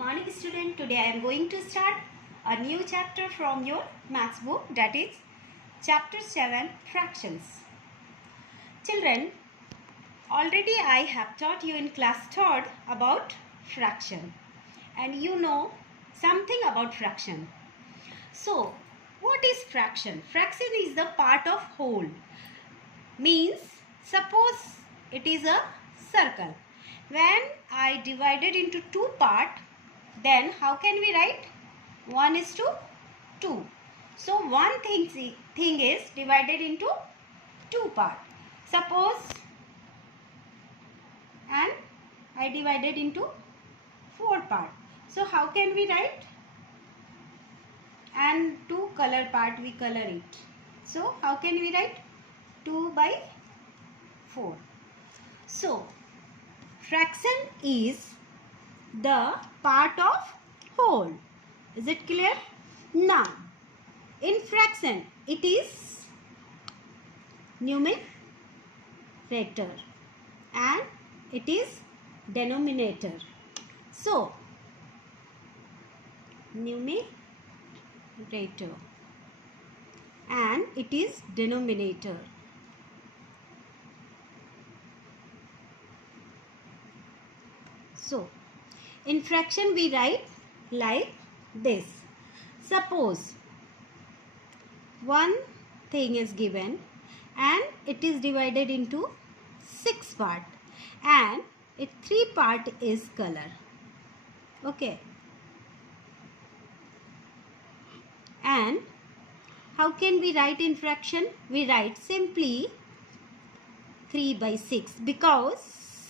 Morning student, today I am going to start a new chapter from your maths book, that is chapter 7 fractions. Children, already I have taught you in class 3rd about fraction and you know something about fraction. So what is fraction? Fraction is the part of whole. Means suppose it is a circle. When I divided into two parts, then how can we write? 1:2. So one thing is divided into two parts. Suppose and I divided into 4 parts. So how can we write? And two color part we color it. So how can we write? 2/4. So fraction is the part of whole. Is it clear? Now in fraction it is numerator and it is denominator. So numerator and it is denominator. So in fraction we write like this. Suppose one thing is given and it is divided into 6 parts and its 3 part is color. Okay. And how can we write in fraction? We write simply 3/6 because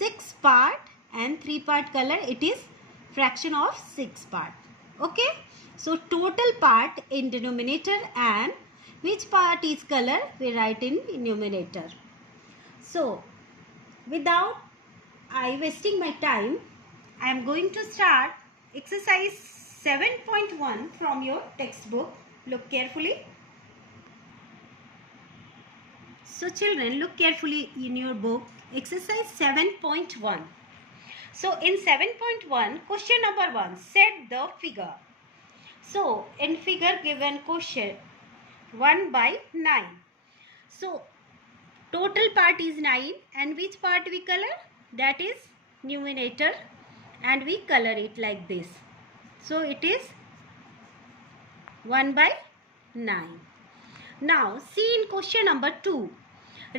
6 part and 3 part color, it is fraction of 6 part. Okay. So total part in denominator and which part is color we write in numerator. So without I wasting my time, I am going to start exercise 7.1 from your textbook. Look carefully. So children, look carefully in your book. Exercise 7.1. So in 7.1, question number 1, set the figure. So in figure given question 1/9. So total part is 9 and which part we color? That is numerator and we color it like this. So it is 1/9. Now see in question number 2.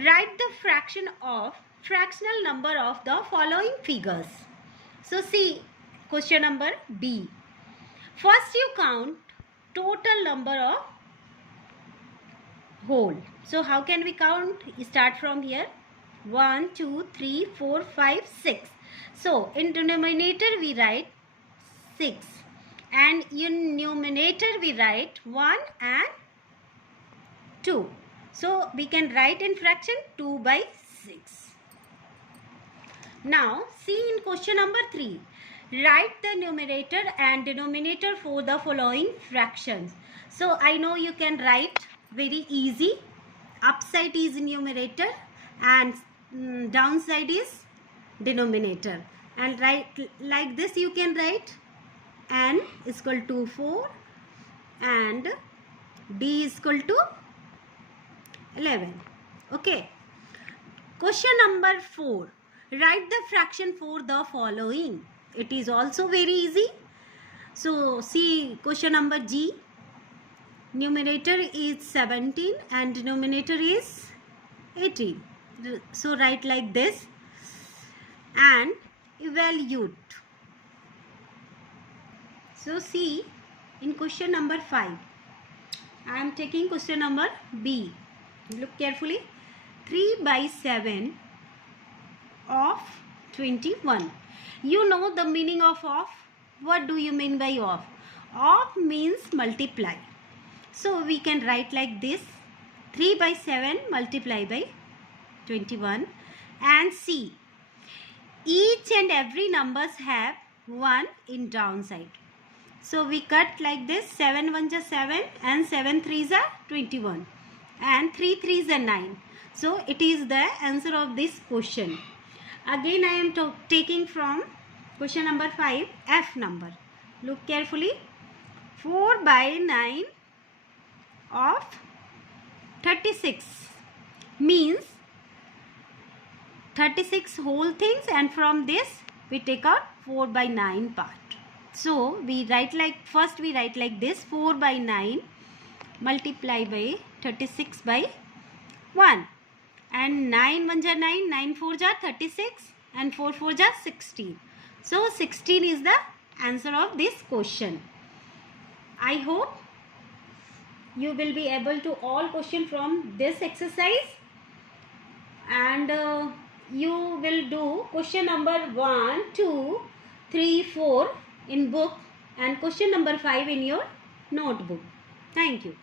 Write the fractional number of the following figures. So see question number B. First you count total number of whole. So how can we count? Start from here. 1, 2, 3, 4, 5, 6. So in denominator we write 6 and in numerator we write 1 and 2. So we can write in fraction 2/6. Now see in question number 3. Write the numerator and denominator for the following fractions. So I know you can write very easy. Upside is numerator and downside is denominator. And write like this you can write n is equal to 4 and d is equal to 11. Okay. Question number 4. Write the fraction for the following. It is also very easy. So see question number G. Numerator is 17 and denominator is 18. So write like this and evaluate. So see in question number 5. I am taking question number B. Look carefully. 3/7 of 21. You know the meaning of off. What do you mean by off? Off means multiply. So we can write like this. 3/7 multiply by 21 and see. Each and every numbers have 1 in downside. So we cut like this. 7 1s are 7 and 7 3s are 21 and 3 3s are 9. So it is the answer of this question. Again I am taking from question number 5 F number. Look carefully. 4 by 9 of 36 means 36 whole things, and from this we take out 4 by 9 part. So we write like, first we write like this: 4 by 9 multiply by 36 by 1, and 9 1 ja 9, 9 4 ja 36, and 4 4 ja 16. So 16 is the answer of this question. I hope you will be able to all question from this exercise, and you will do question number 1, 2, 3, 4 in book, and question number 5 in your notebook. Thank you.